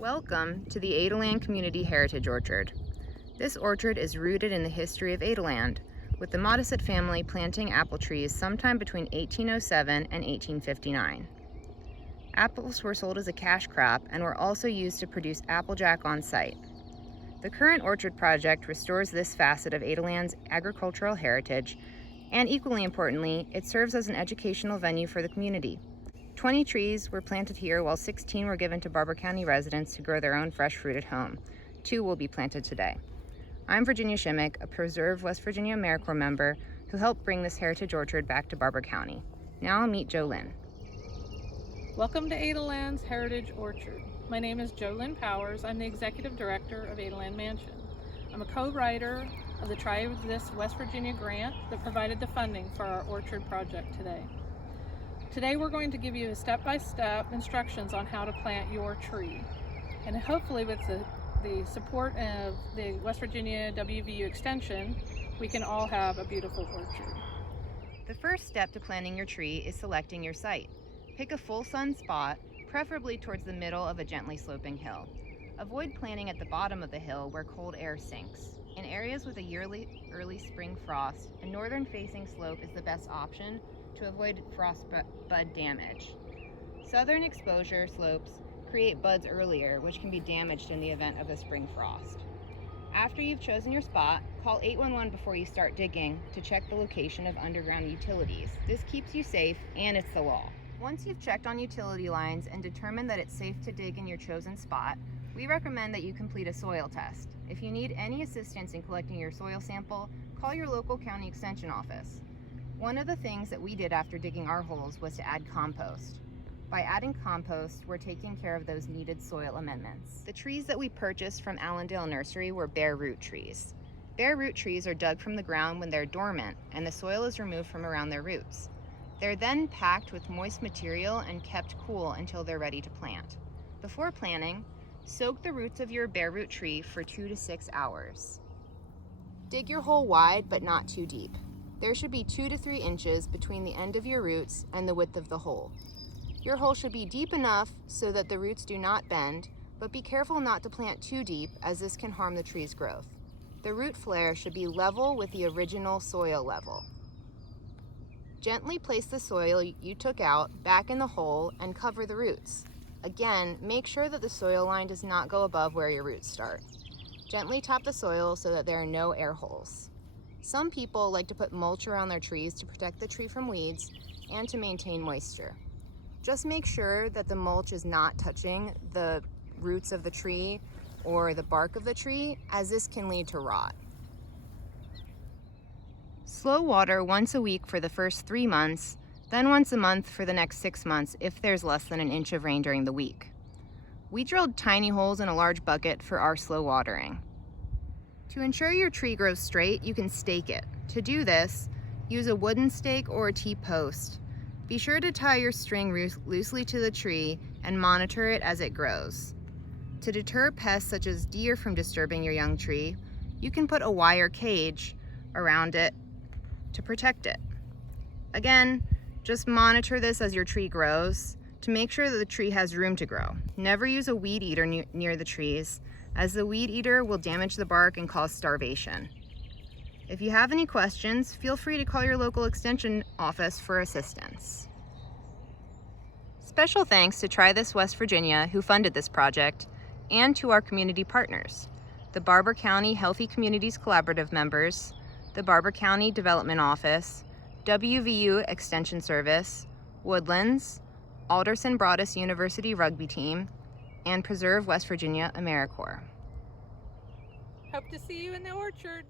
Welcome to the Adaland Community Heritage Orchard. This orchard is rooted in the history of Adaland, with the Modisett family planting apple trees sometime between 1807 and 1859. Apples were sold as a cash crop and were also used to produce applejack on site. The current orchard project restores this facet of Adaland's agricultural heritage, and equally importantly, it serves as an educational venue for the community. 20 trees were planted here, while 16 were given to Barber County residents to grow their own fresh fruit at home. 2 will be planted today. I'm Virginia Shimmick, a Preserve West Virginia AmeriCorps member who helped bring this heritage orchard back to Barber County. Now I'll meet JoLynn. Welcome to Adaland's Heritage Orchard. My name is JoLynn Powers. I'm the Executive Director of Adaland Mansion. I'm a co-writer of the Try This West Virginia grant that provided the funding for our orchard project today. Today we're going to give you step-by-step instructions on how to plant your tree. And hopefully with the support of the West Virginia WVU Extension, we can all have a beautiful orchard. The first step to planting your tree is selecting your site. Pick a full sun spot, preferably towards the middle of a gently sloping hill. Avoid planting at the bottom of the hill where cold air sinks. In areas with a yearly early spring frost, a northern facing slope is the best option to avoid frost bud damage. Southern exposure slopes create buds earlier, which can be damaged in the event of a spring frost. After you've chosen your spot, call 811 before you start digging to check the location of underground utilities. This keeps you safe, and it's the law. Once you've checked on utility lines and determined that it's safe to dig in your chosen spot, we recommend that you complete a soil test. If you need any assistance in collecting your soil sample, call your local county extension office. One of the things that we did after digging our holes was to add compost. By adding compost, we're taking care of those needed soil amendments. The trees that we purchased from Allendale Nursery were bare root trees. Bare root trees are dug from the ground when they're dormant and the soil is removed from around their roots. They're then packed with moist material and kept cool until they're ready to plant. Before planting, soak the roots of your bare root tree for 2 to 6 hours. Dig your hole wide but not too deep. There should be 2 to 3 inches between the end of your roots and the width of the hole. Your hole should be deep enough so that the roots do not bend, but be careful not to plant too deep, as this can harm the tree's growth. The root flare should be level with the original soil level. Gently place the soil you took out back in the hole and cover the roots. Again, make sure that the soil line does not go above where your roots start. Gently top the soil so that there are no air holes. Some people like to put mulch around their trees to protect the tree from weeds and to maintain moisture. Just make sure that the mulch is not touching the roots of the tree or the bark of the tree, as this can lead to rot. Slow water once a week for the first 3 months, then once a month for the next 6 months if there's less than an inch of rain during the week. We drilled tiny holes in a large bucket for our slow watering. To ensure your tree grows straight, you can stake it. To do this, use a wooden stake or a T-post. Be sure to tie your string loosely to the tree and monitor it as it grows. To deter pests such as deer from disturbing your young tree, you can put a wire cage around it to protect it. Again, just monitor this as your tree grows to make sure that the tree has room to grow. Never use a weed eater near the trees, as the weed eater will damage the bark and cause starvation. If you have any questions, feel free to call your local extension office for assistance. Special thanks to Try This West Virginia, who funded this project, and to our community partners, the Barber County Healthy Communities Collaborative members, the Barber County Development Office, WVU Extension Service, Woodlands, Alderson Broaddus University Rugby Team, and Preserve West Virginia AmeriCorps. Hope to see you in the orchard.